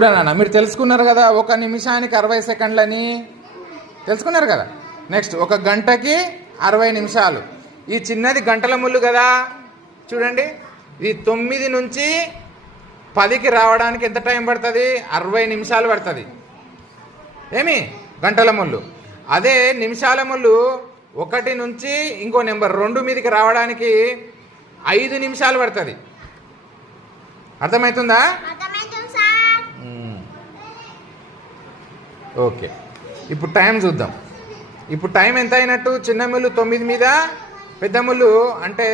చూడనా, మీరు తెలుసుకున్నారు కదా 1 నిమిషానికి 60 సెకండ్లని తెలుసుకున్నారు కదా. నెక్స్ట్ 1 గంటకి 60 నిమిషాలు. ఈ చిన్నది గంటల ముళ్ళు కదా, చూడండి. ఇది 9 నుంచి 10కి రావడానికి ఎంత టైం పడుతుంది? 60 నిమిషాలు పడుతుంది. ఏమి గంటల ముళ్ళు. అదే నిమిషాల ముళ్ళు 1 నుంచి ఇంకో నెంబర్ 2 మీదకి రావడానికి 5 నిమిషాలు పడుతుంది. అర్థమవుతుందా? ఓకే, ఇప్పుడు టైం చూద్దాం. ఇప్పుడు టైం ఎంత అయినట్టు? చిన్న ముళ్ళు 9 మీద, పెద్ద ముళ్ళు అంటే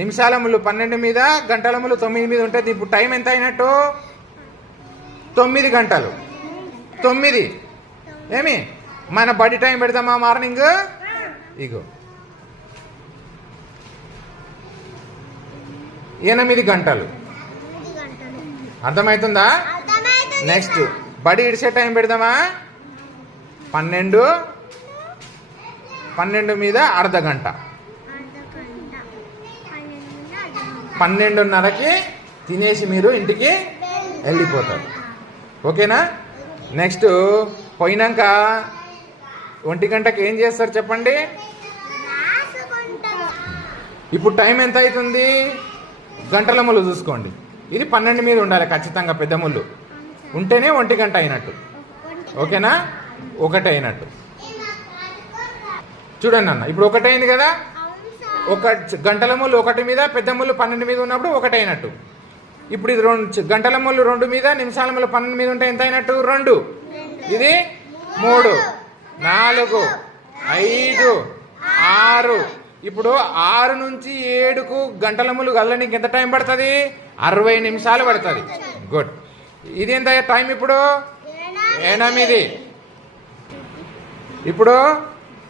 నిమిషాల ముళ్ళు 12 మీద, గంటల ముళ్ళు 9 మీద ఉంటుంది. ఇప్పుడు టైం ఎంత అయినట్టు? 9 గంటలు. 9 ఏమి మన బడి టైం పెడతామా మార్నింగ్? ఇగో 8 గంటలు. అర్థమవుతుందా? నెక్స్ట్ బడి ఇడిసే టైం పెడదామా? 12 మీద అర్ధ గంట. 12:30కి తినేసి మీరు ఇంటికి వెళ్ళిపోతారు. ఓకేనా? నెక్స్ట్ పోయినాక 1 గంటకి ఏం చేస్తారు చెప్పండి? ఇప్పుడు టైం ఎంత అవుతుంది? గంటల ముళ్ళు చూసుకోండి. ఇది 12 మీద ఉండాలి ఖచ్చితంగా, పెద్ద ముళ్ళు ఉంటేనే 1 గంట అయినట్టు. ఓకేనా? 1 అయినట్టు. చూడండి అన్న, ఇప్పుడు 1 అయింది కదా. 1 గంటల ముళ్ళు 1 మీద, పెద్ద ముళ్ళు 12 మీద ఉన్నప్పుడు 1 అయినట్టు. ఇప్పుడు ఇది 2 గంటల ముళ్ళు 2 మీద, నిమిషాల ముళ్ళు 12 మీద ఉంటే ఎంత అయినట్టు? 2. ఇది 3, 4, 5, 6. ఇప్పుడు 6 నుంచి 7కు గంటల ముళ్ళు గల్లనికి ఎంత టైం పడుతుంది? 60 నిమిషాలు పడుతుంది. గుడ్. ఇది ఎంత టైం ఇప్పుడు? 8. ఇప్పుడు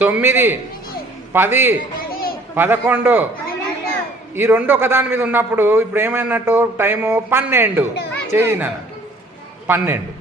9, 10, 11. ఈ 2 ఒకదాని మీద ఉన్నప్పుడు ఇప్పుడు ఏమైనట్టు? టైము 12. చేయి నాన్న, 12.